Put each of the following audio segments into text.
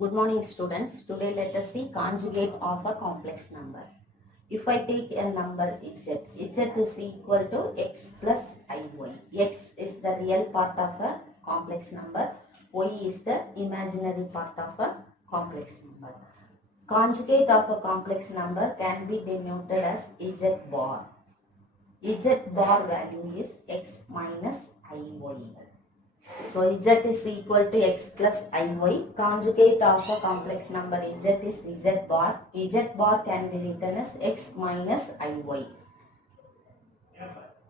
Good morning, students. Today let us see conjugate of a complex number. If I take a number z is equal to x plus iy. X is the real part of a complex number. Y is the imaginary part of a complex number. Conjugate of a complex number can be denoted as z bar. Z bar value is x minus iy. So z is equal to x plus iy. Conjugate of a complex number z is z bar. Z bar can be written as x minus iy.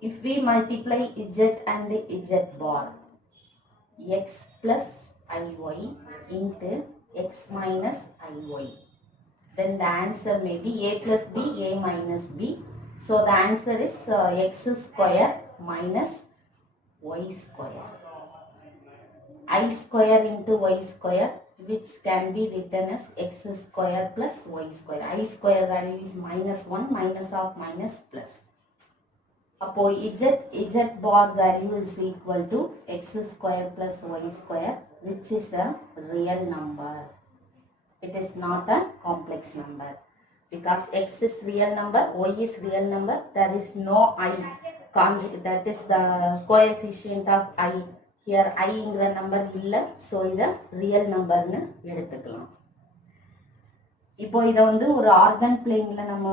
If we multiply z and z bar, x plus iy into x minus iy, then the answer may be a plus b, a minus b. So the answer is x square minus y square. I square into y square, which can be written as x square plus y square. I square value is minus 1, minus of minus plus. அப்போ z bar value is equal to x square plus y square, which is a real number. It is not a complex number. Because x is real number, y is real number, there is no I. That is the coefficient of I. Here I இங்கிற number இல்லை. So இதை real நம்பர்னு எடுத்துக்கலாம். இப்போ இதை வந்து ஒரு ஆர்கன் பிளேனில் நம்ம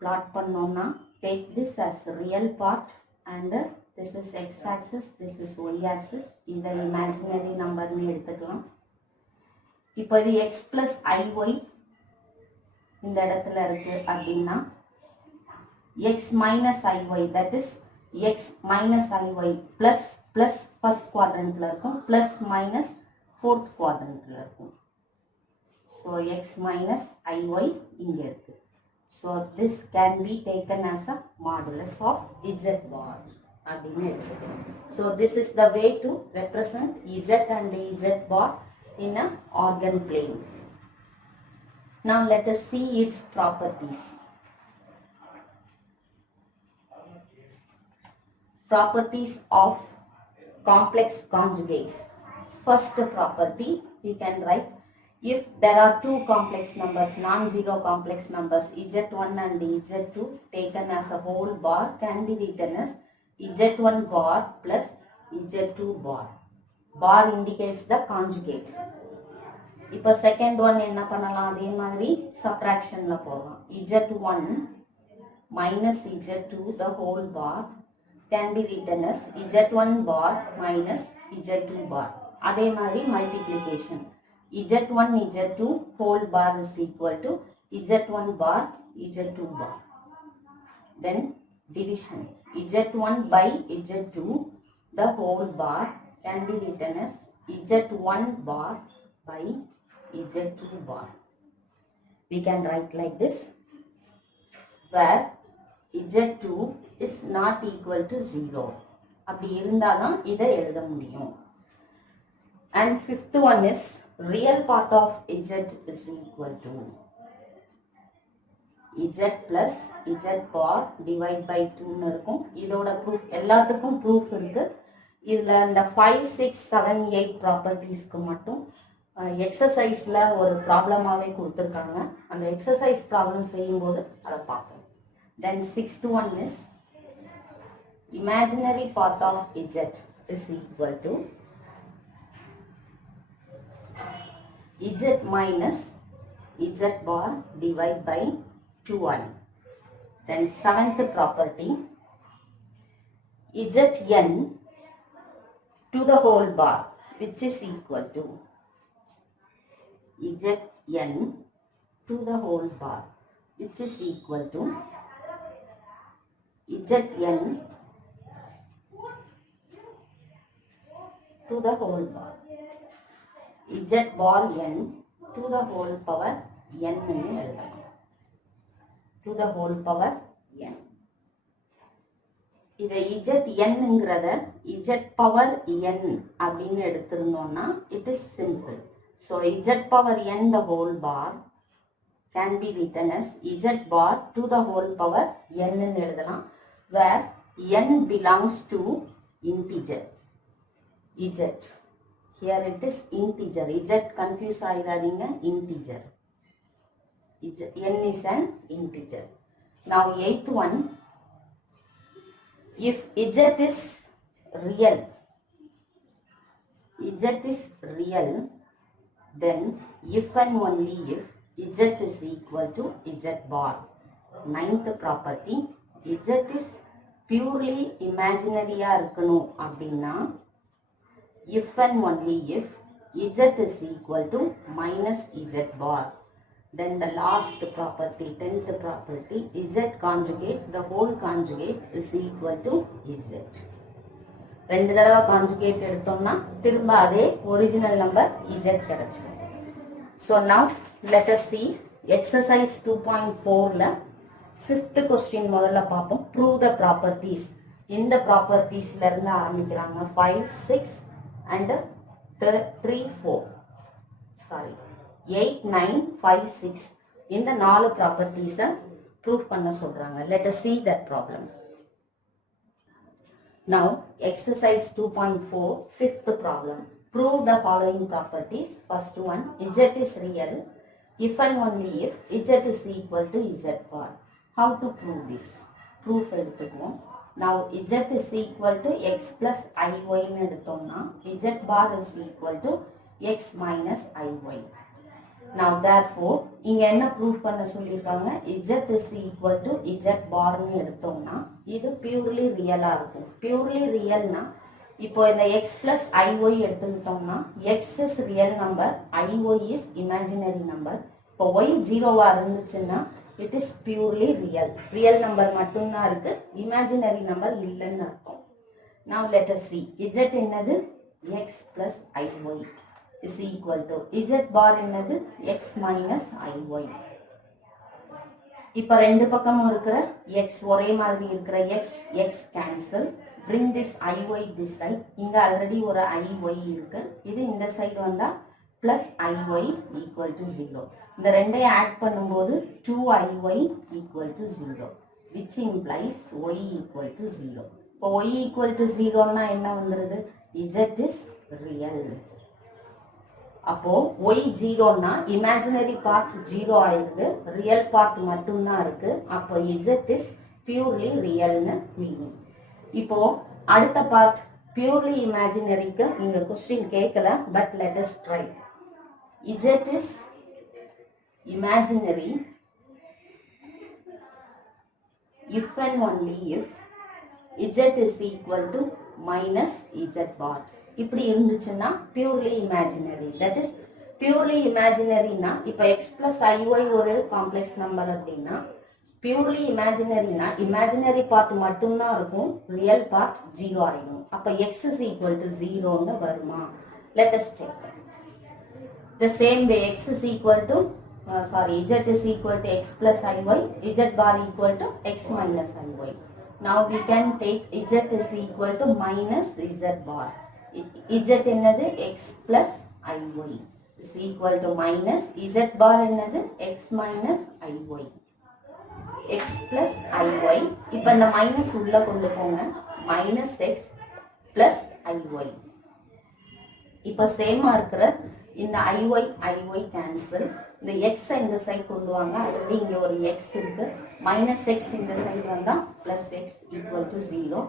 பிளாட் பண்ணோம்னா, take this as real part and this is x axis, this is y axis. இதை imaginary நம்பர்னு எடுத்துக்கலாம். இப்போ இது x plus iy இந்த இடத்துல இருக்கு அப்படின்னா, x minus iy, that is x minus iy plus first quadrantல இருக்கும், plus minus fourth quadrantல இருக்கும். So x minus iy இங்க இருக்கு. So this can be taken as a modulus of z bar அப்படின்னு எடுத்துக்கலாம். So this is the way to represent z and z bar in a organ plane. Now let us see its properties. Properties of complex conjugates. First property, you can write, if there are two complex numbers, non-zero complex numbers, z1 and z2 taken as a whole bar can be written as z1 bar plus z2 bar. Bar indicates the conjugate. இப்போ second one என்ன பண்ணலாம், அதே மாதிரி சப்ராக்ஷன்ல போகலாம். z1 minus z2 the whole bar can be written as z1 bar minus z2 bar. அதே மாதிரி multiplication, z1 z2 whole bar is equal to z1 bar z2 bar. Then division, z1 by z2 the whole bar can be written as z1 bar by z2 bar. We can write like this, where z2 is not equal to 0. அப்படி இருந்தாதான் இதை எழுத முடியும். And fifth one is real part of z is equal to z plus z bar divide by 2 இருக்கும். இதோட proof எல்லாத்துக்கும் proof இருக்கு. இதுல இந்த 5, 6, 7, 8 ப்ராப்பர்ட்டிஸ்க்கு மட்டும் எக்ஸசைஸ்ல ஒரு ப்ராப்ளமாவே கொடுத்துருக்காங்க. அந்த எக்ஸசைஸ் ப்ராப்ளம் செய்யும்போது அதை பார்ப்போம். Then sixth one is imaginary part of z is equal to z minus z bar divide by 2i. Then seventh property, zn to the whole bar, which is equal to zn to the whole bar, which is equal to zn to the whole bar, z bar n to the whole power n ன்னு எழுதலாம். to the whole power n. இதை zn-ங்கிறத z power n அப்படின்னு எடுத்திருந்தோம்னா it is simple. So z power n the whole bar can be written as z bar to the whole power n ன்னு எழுதலாம், where n belongs to integer z. here it is integer. Z confuse ஆயிராதீங்க, integer. N is an integer. Now 8th one, if Z is real, then if and only if Z is equal to Z bar. 9th property, Z is purely imaginary இருக்கணும் அப்படின்னா if and only if Z is equal to minus Z bar. Then the last property, 10th property, Z conjugate, the whole conjugate is equal to Z. ரெண்டு தடவை கான்ஜுகேட் எடுத்தோம்னா திரும்ப அதே original number Z கிடைச்சிடும். So now let us see exercise 2.4ல 5th question முதல்ல பார்ப்போம். Prove the properties. இந்த ப்ராப்பர்ட்டிஸ்ல இருந்து ஆரம்பிக்கிறாங்க. 5, 6 and 3, 4. Sorry. 8, 9, 5, 6 இந்த 4 ப்ராப்பர்ட்டிஸை ப்ரூவ் பண்ண சொல்றாங்க. Let us see that problem. Now exercise 2.4 fifth problem. Prove the following properties. First one, Z is real if and only if Z is equal to Z bar. How to prove this? Proof எடுத்துக்குவோம். Now Z is equal to X plus IY ன்னு எடுத்தோம்னா Z bar is equal to X minus IY. Now therefore இங்க என்ன ப்ரூஃப் பண்ண சொல்லிருக்காங்க, Z is equal to Z bar ன்னு எடுத்தோம்னா இது பியூர்லி ரியலா இருக்கும். பியூர்லி ரியல்னா இப்போ இந்த X plus IY எடுத்துக்கிட்டோம்னா X is real number, IY is imaginary number. இப்போ Y 0வா இருந்துச்சுன்னா it is purely real. Real number மட்டும்தான் இருக்கு, இமேஜினரி நம்பர் இல்லைன்னு அர்த்தம். Now let us see. Z என்னது? X plus IY is equal to Z bar என்னது? X minus IY. இப்ப ரெண்டு பக்கமும் இருக்கிற X ஒரே மாதிரி இருக்கிற X cancel. Bring this IY this side. இங்க ஆல்ரெடி ஒரு IY இருக்கு, இது இந்த சைடு வந்தா plus IY equal to 0. இந்த ரெண்டையும் ஆட் பண்ணும்போது 2IY equal to 0, which implies Y equal to 0. இப்போ Y equal to 0னா என்ன வந்துருது? Z is real. அப்போ Y 0னா இமேஜினரி பார்ட் 0 ஆயிடுது, ரியல் பார்ட் மட்டும்தான் இருக்கு. அப்போ Z is purely realன்னு மீனிங். இப்போ அடுத்த பார்ட் purely imaginary-க்கு நீங்க क्वेश्चन கேட்கல, but let us try. Z is imaginary if and only if Z is equal to minus Z bar. இப்படி இருந்துச்சுன்னா purely imaginary. That is purely imaginary-னா இப்போ X plus IY ஒரு காம்ப்ளெக்ஸ் நம்பர் அப்படின்னா purely imaginary-னா imaginary part மட்டும்தான் இருக்கும், ரியல் பார்ட் 0 ஆயிடும். அப்ப X is equal to 0ன்னு வருமா? Let us check. The same way X is equal to Z is equal to X plus IY, Z bar equal to X minus IY. Now we can take Z is equal to minus Z bar. Z என்னது? X plus IY is equal to minus Z bar என்னது? X minus IY. X plus IY. இப்போ இந்த மைனஸ் உள்ள கொண்டு போங்க, minus X plus IY. இப்போ சேமா இருக்கிற இந்த IY கேன்சல், இந்த X இந்த சைடு கொண்டு வாங்க, ஆல்ரெடி இங்க ஒரு X இருக்கு, minus X இந்த சைடு வந்தா plus X equal to 0.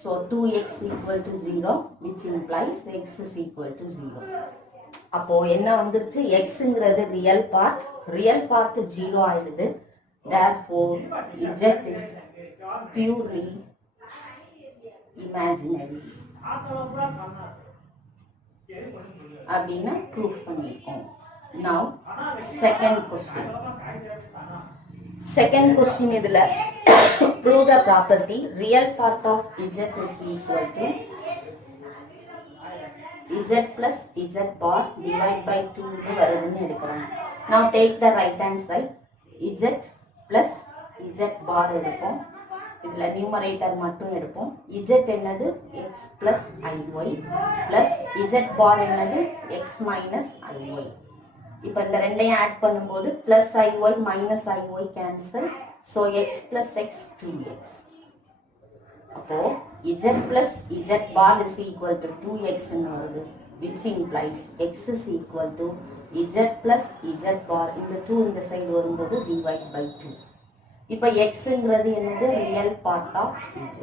So 2X equal to 0, which implies X is equal to 0. அப்போ என்ன வந்துருச்சு? Xங்கிறது ரியல் பார்ட் 0 ஆயிடுது. Therefore Z is purely imaginary அப்படின்னா ப்ரூஃப் பண்ணிருக்கோம். Now second question இதுல prove the property real part of Z is equal to Z plus Z bar divide by 2 வருதுன்னு எடுக்கிறோம். Now take the right hand side, Z plus Z bar எடுப்போம், இதுல நியூமரேட்டர் மட்டும் எடுப்போம். Z என்னது? X plus IY plus Z bar என்னது? X minus IY. இப்போ இந்த ரெண்டையும் ஆட் பண்ணும்போது plus IY minus IY cancel, so X plus X 2X. அப்போ Z plus Z bar is equal to 2X ன்னு வருது. which implies x is equal to z plus z bar இந்த 2 இந்த சைடு வரும்போது divide by 2. இப்போ xங்கிறது என்னது real part of z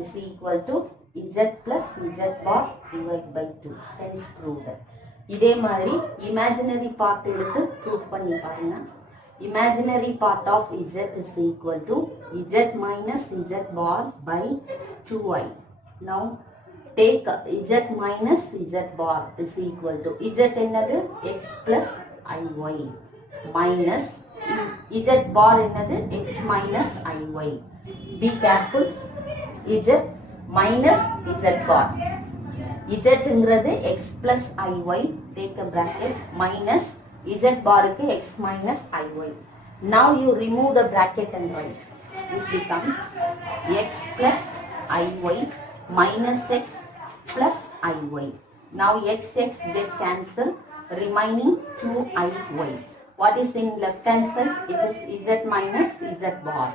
is equal to z plus z bar divide by 2. Hence proved. இதே மாதிரி imaginary part எடுத்து prove பண்ணி பாருங்க. Imaginary part of z is equal to z minus z bar by 2i. Now take z minus z bar is equal to z என்னது x plus iy minus z bar என்னது x minus iy. Be careful. z minus z bar. z ங்கிறது x plus iy, take a bracket, minus z bar க்கு x minus iy. Now you remove the bracket and write. It becomes x plus iy minus x plus iy. Now x get cancelled, remaining 2iy. What is in left hand side? It is z minus z bar,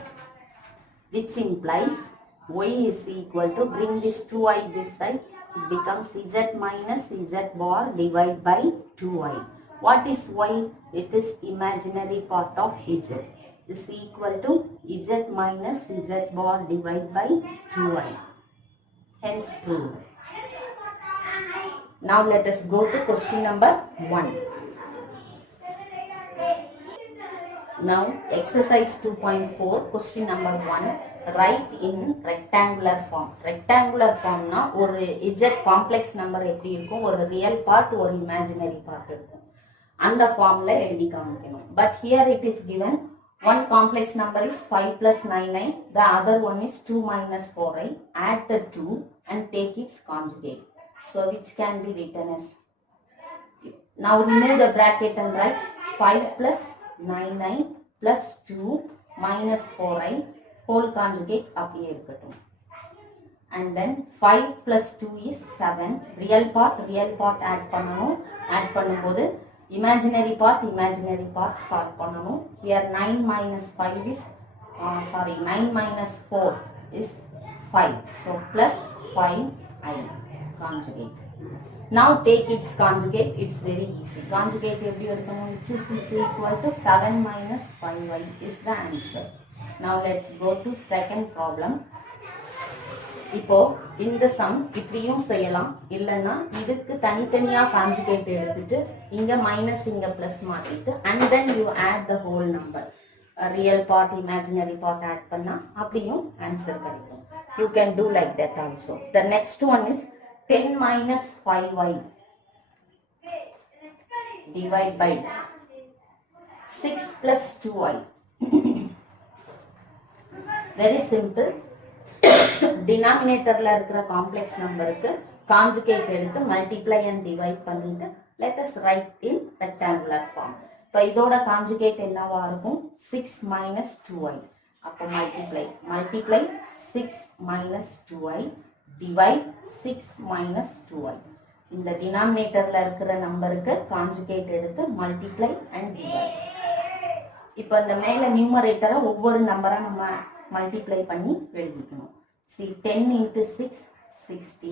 which implies y is equal to, bring this 2i this side, it becomes z minus z bar divided by 2i. What is y? It is imaginary part of z is equal to z minus z bar divided by 2i. Hence proved. Now let us go to question number 1. Now exercise 2.4, question number 1. Write in rectangular form. Rectangular form na ஒரு z complex number எப்படி இருக்கும், ஒரு real part ஒரு imaginary part இருக்கும். அந்த ஃபார்ம்ல எழுதி காமிக்கணும். But here it is given one complex number is 5 plus 9i, the other one is 2 minus 4i. Add the two and take its conjugate. So which can be written as, now remove the bracket and write 5 plus 9i plus 2 minus 4i whole conjugate அப்படியே இருக்கட்டும். And then 5 plus 2 is 7. Real part add பண்ணணும். Add பண்ணும்போது imaginary part solve பண்ணணும். Here 9 minus 5 is 9 minus 4 is 5. So plus 5i conjugate. Now take its conjugate. It's very easy. Conjugate எப்படி எடுக்கணும்? Which is equal to 7 minus 5i is the answer. Now let's go to second problem. இப்போ இந்த சம் இப்படியும் செய்யலாம், இல்லைன்னா இதுக்கு தனித்தனியா கான்ஜுகேட் எடுத்துட்டு இங்க மைனஸ் இங்க பிளஸ் மாத்திட்டு and then you add the whole number. Real part imaginary part add பண்ணா அப்படியும் ஆன்சர் கிடைக்கும். You can do like that also. The next one is 10 minus 5y divide by 6 plus 2y. Very simple. Denominatorல இருக்கிற காம்ப்ளெக்ஸ் நம்பருக்கு கான்ஜுகேட் எடுத்து மல்டிப்ளை அண்ட் டிவைட் பண்ணிட்டு let us write in rectangular form. இப்போ இதோட கான்ஜுகேட் என்னவா இருக்கும்? 6 minus 2y. அப்போ மல்டிப்ளை 6 minus 2y divide 6 minus 2y. இந்த டினாமினேட்டர்ல இருக்கிற நம்பருக்கு கான்ஜுகேட் எடுத்து மல்டிப்ளை அண்ட் டிவைட். இப்போ இந்த மேல நியூமரேட்டரை ஒவ்வொரு நம்பரா நம்ம மல்டிப்ளை பண்ணி எழுதிக்கணும். See 10 into 6 60,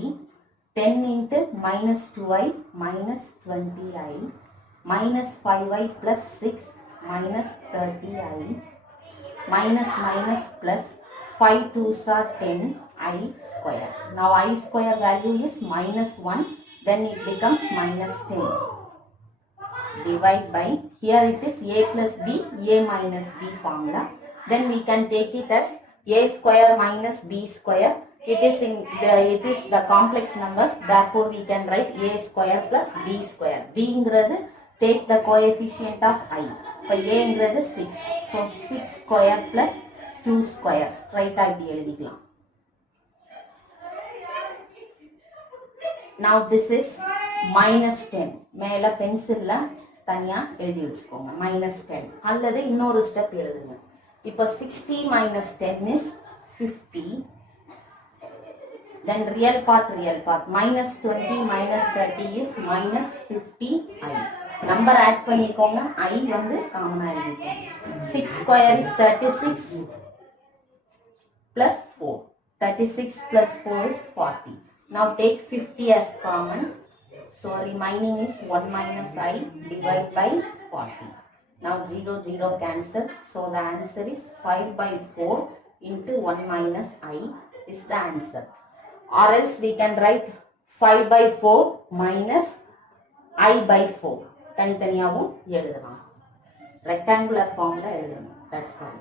10 into minus 2i minus 20i minus 5i plus 6 minus 30i minus plus 5 2s are 10 I square. Now I square value is minus 1, then it becomes minus 10. Divide by, here it is a plus b, a minus b formula. Then we can take it as a square minus b square. It is the complex numbers, therefore we can write a square plus b square. B ingradhu take the coefficient of I. So a ingradhu 6. So 6 square plus 2 squares. Straight ஆ இப்படி எழுதிக்கலாம். Now this is minus 10. மேல பென்சில்ல தனியா எழுதி வச்சுக்கோங்க. minus 10. அல்லது இன்னொரு ஸ்டெப் எழுதுங்க. இப்போ 60 minus 10 is 50. Then real part minus 20 minus 30 is minus 50i. Number add பண்ணிக்கோங்க. I வந்து காமனா எழுதிக்கோங்க. 6 square is 36 plus 4. 36 plus 4 is 40. Now take 50 as common. So remaining is 1 minus I divided by 40. Now 0, 0 cancel. So the answer is 5 by 4 into 1 minus I is the answer. Or else we can write 5 by 4 minus I by 4. தனித்தனியாவும் எழுதலாம். Rectangular form la எழுதணும். That's all.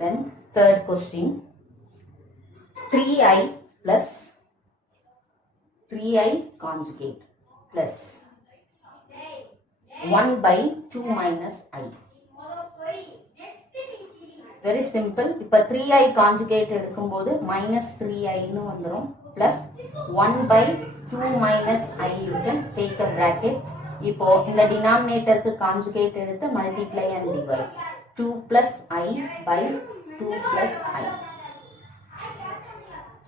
Then third question. 3I plus 3I conjugate plus 1 by 2 minus I. Very simple. இப்போ 3I conjugate எடுக்கும்போது minus 3I னு வந்துரும் plus 1 by 2 minus I you can take a bracket. இப்போ இந்த denominatorக்கு conjugate எடுத்து multiply and divide. 2 plus I by 2 plus I.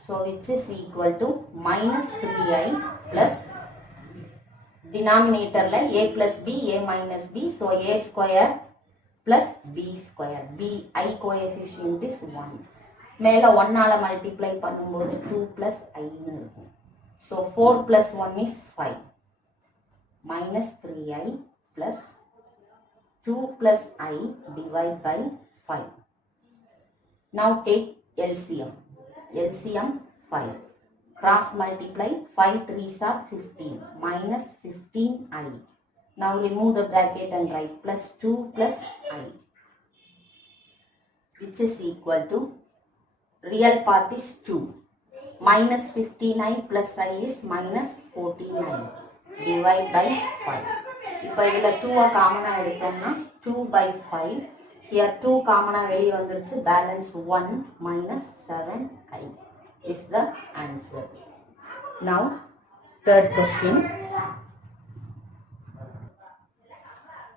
So which is equal to minus 3I plus denominator la a plus b, a minus b. So a square plus b square. b I coefficient is 1. மேல 1 ஆல multiply பண்ணும்போது 2 plus I னு இருக்கும். So 4 plus 1 is 5. Minus 3I plus 2 plus I divided by 5. Now take LCM. LCM 5. Cross multiply 5 3s are 15 minus 15I. Now remove the bracket and write plus 2 plus I, which is equal to real part is 2. Minus 15I plus I is minus 14I. Divide by 5. இப்போ இதில் 2 காமனா எடுத்தோம்னா 2 by 5. Here 2 காமனா வெளியே வந்துருச்சு. Balance 1 minus 7I is the answer. Now third question.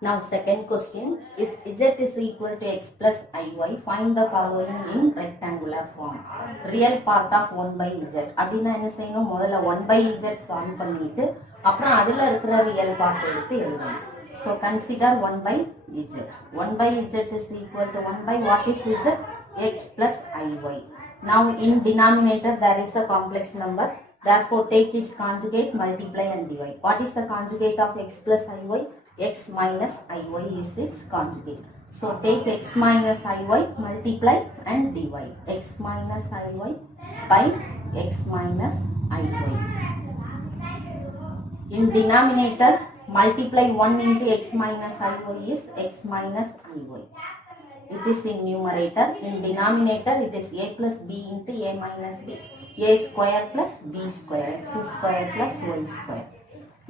Now second question. If z is equal to x plus iy, find the following in rectangular form. Real part of 1 by z. அப்படின்னா என்ன செய்யணும்? முதல்ல 1 by z சால்வ் பண்ணிட்டு அப்புறம் அதில் இருக்கிற real part எடுத்து எழுதணும். So consider 1 by z. 1 by z is equal to 1 by what is z? X plus iy. Now in denominator there is a complex number. Therefore take its conjugate, multiply and divide. What is the conjugate of x plus iy? X minus iy is its conjugate. So take x minus iy, multiply and divide. X minus iy by x minus iy. In denominator, multiply 1 into x minus iy is x minus iy. It is in numerator. In denominator, it is a plus b into a minus b. A square plus b square. X square plus y square.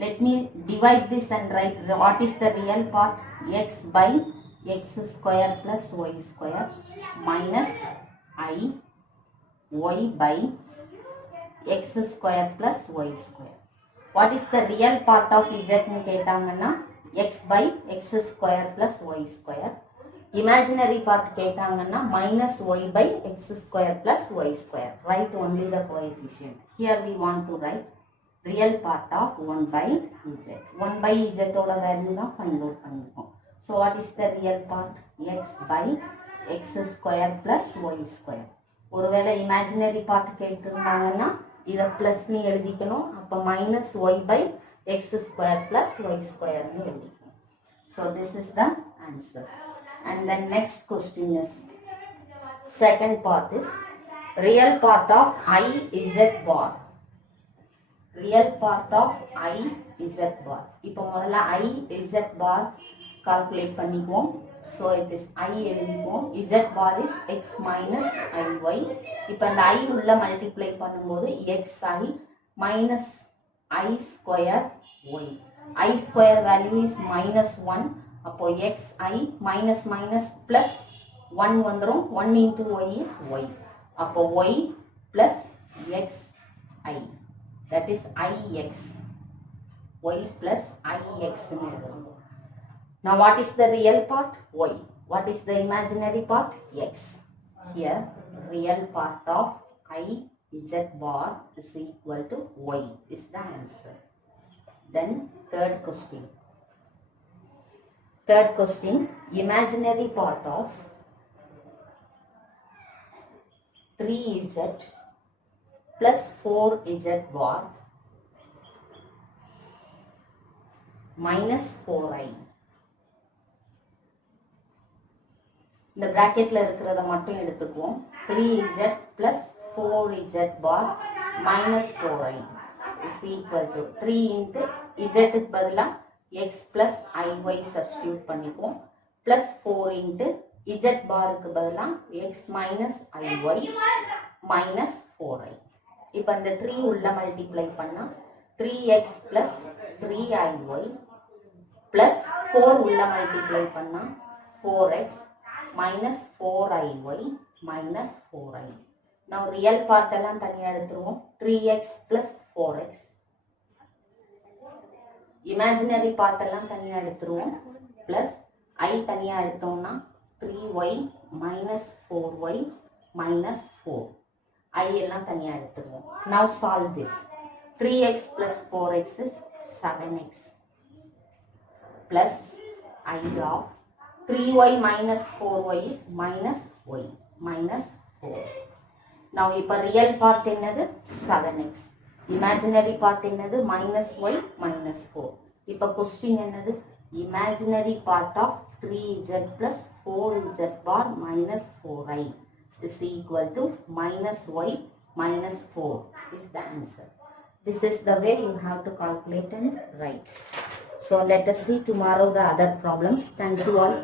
Let me divide this and write what is the real part. X by x square plus y square minus I y by x square plus y square. What is the real part of z னு கேட்டாங்கன்னா x by x square plus y square. Imaginary part கேட்டாங்கன்னா minus y by x square plus y square. Write only the coefficient. Here we want to write real part of 1 by z. 1 by z ஓட வேல்யூ தான் find out பண்ணிருக்கோம். So what is the real part? X by x square plus y square. ஒருவேளை imaginary part கேட்டிருந்தாங்கன்னா இதை பிளஸ் நீ எழுதிக்கணும். அப்போ minus y by x square plus y square னு எழுதிக்கணும். So this is the answer. And then next question is second part is real part of I z bar. Real part of I z bar. இப்போ முதல்ல I z bar calculate பண்ணிக்குவோம். So it is I எழுதிக்குவோம். Z bar is x minus iy. இப்போ அந்த I உள்ள multiply பண்ணும்போது xi minus I square y. I square value is minus 1. அப்போ xi minus minus plus 1 வந்துரும். 1 into y is y. அப்போ y plus xi. That is ix. Y plus ix. Now what is the real part? Y. What is the imaginary part? X. Here real part of I z bar is equal to y is the answer. Then third question. Third question, imaginary part of 3z plus 4z bar minus 4i. இந்த bracketல இருக்கிறத மட்டும் எடுத்துக்குவோம். 3z plus 4z bar minus 4i is equal to 3 into z க்கு பதிலா x plus iy substitute பண்ணிக்குவோம். plus 4 into z bar க்கு பதிலா x minus iy minus 4i. இப்போ இந்த 3 உள்ள மல்டிப்ளை பண்ணா 3x plus 3iy plus 4 உள்ள மல்டிப்ளை பண்ணா 4x minus 4iy minus 4i. Now real part எல்லாம் தனியா எடுத்துருவோம். 3x plus 4x. Imaginary part எல்லாம் தனியா எடுத்துருவோம். plus I தனியா எடுத்தோம்னா 3y minus 4y minus 4. I எல்லாம் தனியா எடுத்துருவோம். Now solve this. 3x plus 4x is 7x plus I of 3y minus 4y is minus y minus 4. Now இப்போ real part என்னது 7x. Imaginary part என்னது minus y minus 4. இப்போ question என்னது imaginary part of 3z plus 4z bar minus 4i is equal to minus y minus 4 is the answer. This is the way you have to calculate and write. So let us see tomorrow the other problems. Thank you all.